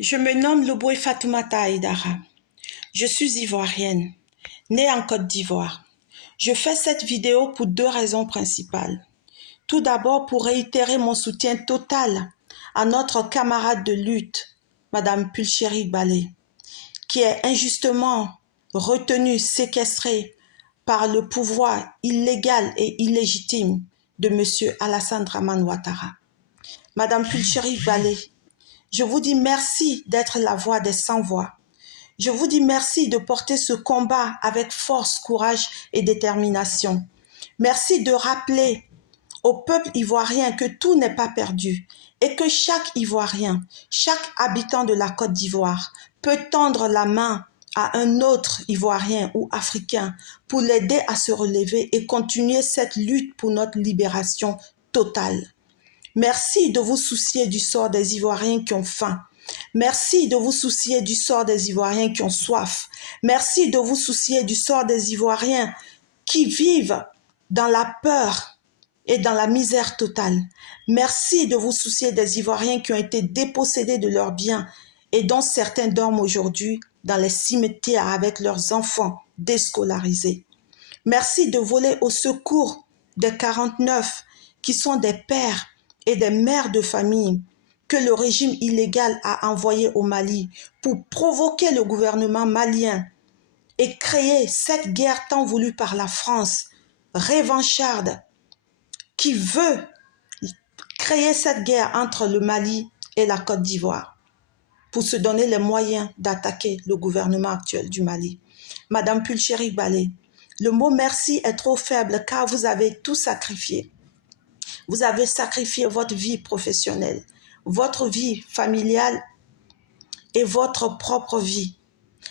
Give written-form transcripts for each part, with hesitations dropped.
Je me nomme Loboué Fatoumata Aïdara. Je suis ivoirienne, née en Côte d'Ivoire. Je fais cette vidéo pour deux raisons principales. Tout d'abord, pour réitérer mon soutien total à notre camarade de lutte, Madame Pulchérie Baldé, qui est injustement retenue, séquestrée par le pouvoir illégal et illégitime de M. Alassane Dramane Ouattara. Madame Pulchérie Baldé, je vous dis merci d'être la voix des sans-voix. Je vous dis merci de porter ce combat avec force, courage et détermination. Merci de rappeler au peuple ivoirien que tout n'est pas perdu et que chaque Ivoirien, chaque habitant de la Côte d'Ivoire peut tendre la main à un autre Ivoirien ou Africain pour l'aider à se relever et continuer cette lutte pour notre libération totale. Merci de vous soucier du sort des Ivoiriens qui ont faim. Merci de vous soucier du sort des Ivoiriens qui ont soif. Merci de vous soucier du sort des Ivoiriens qui vivent dans la peur et dans la misère totale. Merci de vous soucier des Ivoiriens qui ont été dépossédés de leurs biens et dont certains dorment aujourd'hui dans les cimetières avec leurs enfants déscolarisés. Merci de voler au secours des 49 qui sont des pères et des mères de famille que le régime illégal a envoyés au Mali pour provoquer le gouvernement malien et créer cette guerre tant voulue par la France, revancharde, qui veut créer cette guerre entre le Mali et la Côte d'Ivoire pour se donner les moyens d'attaquer le gouvernement actuel du Mali. Madame Pulchérie Baldé, le mot merci est trop faible car vous avez tout sacrifié. Vous avez sacrifié votre vie professionnelle, votre vie familiale et votre propre vie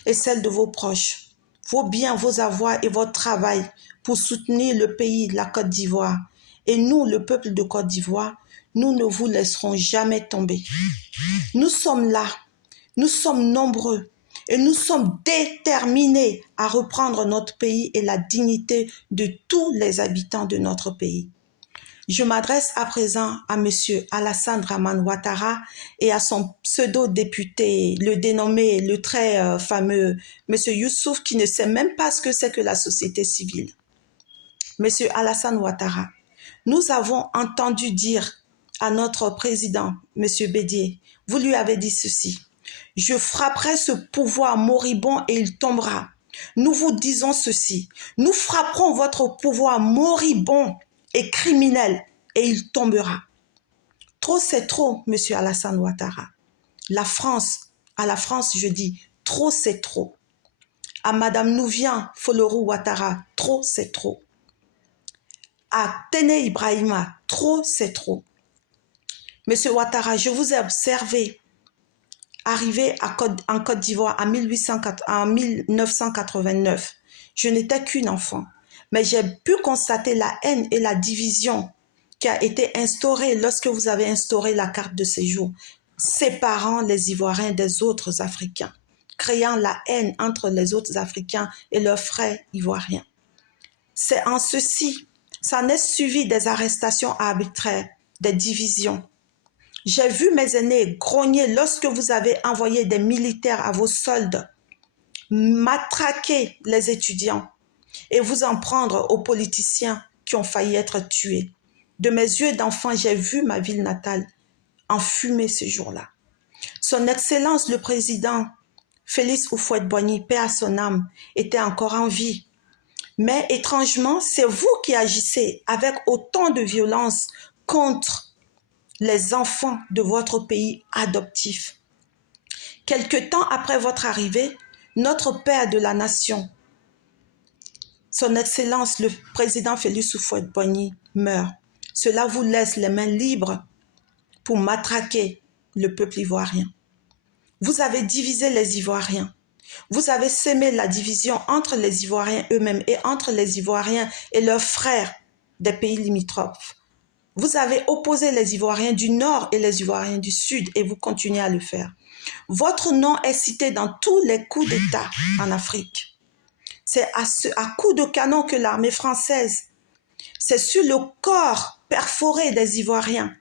et celle de vos proches, vos biens, vos avoirs et votre travail pour soutenir le pays, la Côte d'Ivoire. Et nous, le peuple de Côte d'Ivoire, nous ne vous laisserons jamais tomber. Nous sommes là, nous sommes nombreux et nous sommes déterminés à reprendre notre pays et la dignité de tous les habitants de notre pays. Je m'adresse à présent à M. Alassane Dramane Ouattara et à son pseudo-député, le dénommé, le très fameux M. Youssouf, qui ne sait même pas ce que c'est que la société civile. M. Alassane Ouattara, nous avons entendu dire à notre président, M. Bédié, vous lui avez dit ceci: « Je frapperai ce pouvoir moribond et il tombera. » Nous vous disons ceci: nous frapperons votre pouvoir moribond et criminel et il tombera. Trop c'est trop, M. Alassane Ouattara. À la France je dis, trop c'est trop. À Madame Nouvian Folorou Ouattara, trop c'est trop. À Téné Ibrahima, trop c'est trop. Monsieur Ouattara, je vous ai observé arrivé en Côte d'Ivoire en 1989. Je n'étais qu'une enfant, mais j'ai pu constater la haine et la division qui a été instaurée lorsque vous avez instauré la carte de séjour, séparant les Ivoiriens des autres Africains, créant la haine entre les autres Africains et leurs frères ivoiriens. C'est en ceci, ça n'est suivi des arrestations arbitraires, des divisions. J'ai vu mes aînés grogner lorsque vous avez envoyé des militaires à vos soldes, matraquer les étudiants et vous en prendre aux politiciens qui ont failli être tués. De mes yeux d'enfant, j'ai vu ma ville natale en fumée ce jour-là. Son Excellence le Président Félix Houphouët-Boigny, paix à son âme, était encore en vie. Mais étrangement, c'est vous qui agissez avec autant de violence contre les enfants de votre pays adoptif. Quelque temps après votre arrivée, notre père de la nation, son Excellence le Président Félix Houphouët-Boigny, meurt. Cela vous laisse les mains libres pour matraquer le peuple ivoirien. Vous avez divisé les Ivoiriens. Vous avez sémé la division entre les Ivoiriens eux-mêmes et entre les Ivoiriens et leurs frères des pays limitrophes. Vous avez opposé les Ivoiriens du Nord et les Ivoiriens du Sud et vous continuez à le faire. Votre nom est cité dans tous les coups d'État en Afrique. C'est à coups de canon que l'armée française, c'est sur le corps perforé des Ivoiriens.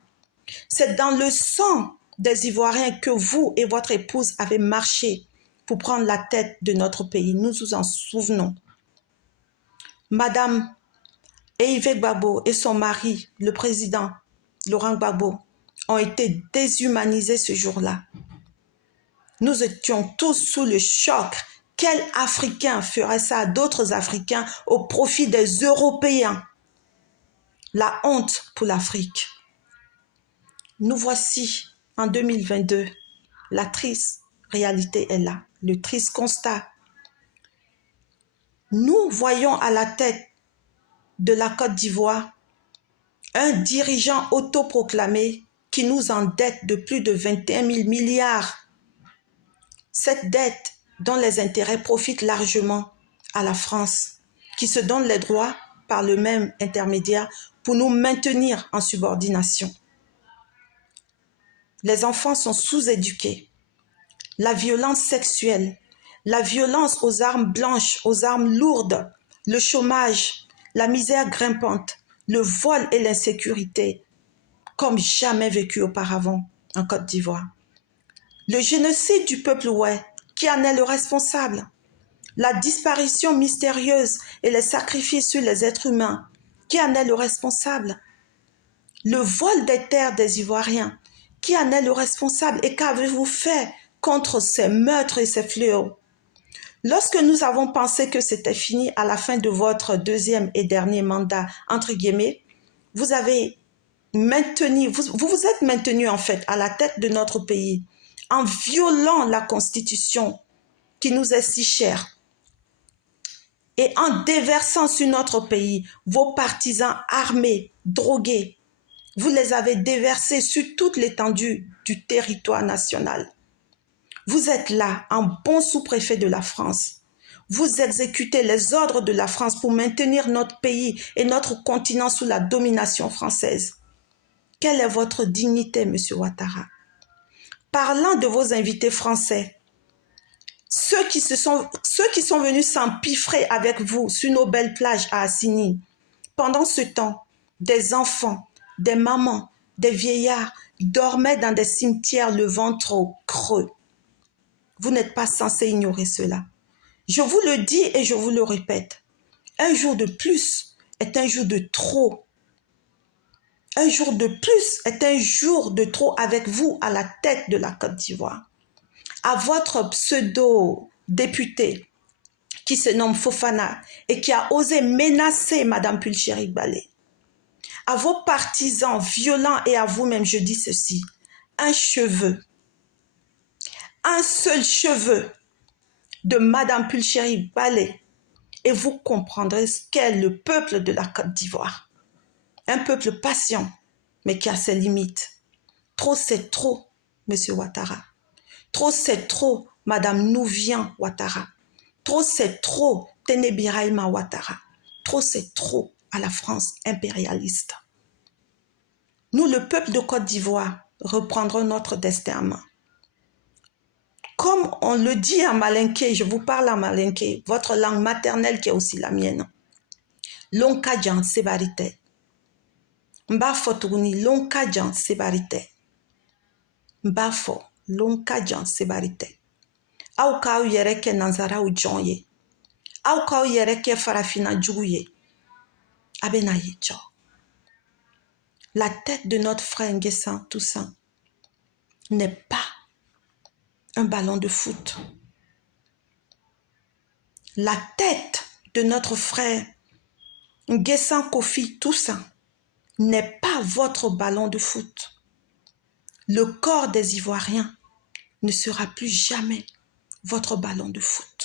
C'est dans le sang des Ivoiriens que vous et votre épouse avez marché pour prendre la tête de notre pays. Nous nous en souvenons. Madame Hervé Gbagbo et son mari, le président Laurent Gbagbo, ont été déshumanisés ce jour-là. Nous étions tous sous le choc. Quel Africain ferait ça à d'autres Africains au profit des Européens? La honte pour l'Afrique. Nous voici en 2022. La triste réalité est là, le triste constat. Nous voyons à la tête de la Côte d'Ivoire un dirigeant autoproclamé qui nous endette de plus de 21 000 milliards. Cette dette dont les intérêts profitent largement à la France, qui se donne les droits par le même intermédiaire pour nous maintenir en subordination. Les enfants sont sous-éduqués. La violence sexuelle, la violence aux armes blanches, aux armes lourdes, le chômage, la misère grimpante, le vol et l'insécurité, comme jamais vécu auparavant en Côte d'Ivoire. Le génocide du peuple ouai, qui en est le responsable. La disparition mystérieuse et les sacrifices sur les êtres humains, qui en est le responsable. Le vol des terres des Ivoiriens, qui en est le responsable et qu'avez-vous fait contre ces meurtres et ces fléaux? Lorsque nous avons pensé que c'était fini à la fin de votre deuxième et dernier mandat, entre guillemets, vous avez maintenu, vous vous êtes maintenu en fait à la tête de notre pays en violant la Constitution qui nous est si chère et en déversant sur notre pays vos partisans armés, drogués. Vous les avez déversés sur toute l'étendue du territoire national. Vous êtes là, en bon sous-préfet de la France. Vous exécutez les ordres de la France pour maintenir notre pays et notre continent sous la domination française. Quelle est votre dignité, Monsieur Ouattara? Parlant de vos invités français, ceux qui sont venus s'empiffrer avec vous sur nos belles plages à Assigny, pendant ce temps, des enfants, des mamans, des vieillards dormaient dans des cimetières le ventre creux. Vous n'êtes pas censé ignorer cela. Je vous le dis et je vous le répète. Un jour de plus est un jour de trop. Un jour de plus est un jour de trop avec vous à la tête de la Côte d'Ivoire. À votre pseudo-député qui se nomme Fofana et qui a osé menacer Madame Pulchéri Balé. À vos partisans violents et à vous-même, je dis ceci. Un cheveu, un seul cheveu de Madame Pulchéri Balé et vous comprendrez ce qu'est le peuple de la Côte d'Ivoire. Un peuple patient, mais qui a ses limites. Trop, c'est trop, Monsieur Ouattara. Trop, c'est trop, Madame Nouvian Ouattara. Trop, c'est trop, Ténébiraïma Ouattara. Trop, c'est trop à la France impérialiste. Nous, le peuple de Côte d'Ivoire, reprendrons notre destin en main. Comme on le dit en malinké, je vous parle en malinké, votre langue maternelle qui est aussi la mienne. Lonkadjan sebarite. Mbafo tourni lonkadjan sebarite. Mbafo lonkadjan sebarite. Aw kaw yere ke nanzara ou djonye. Aw kaw yere ke farafina djouye. Abena yecho. La tête de notre frère Nguessan Toussaint n'est pas un ballon de foot. La tête de notre frère Nguessan Kofi Toussaint n'est pas votre ballon de foot. Le corps des Ivoiriens ne sera plus jamais votre ballon de foot.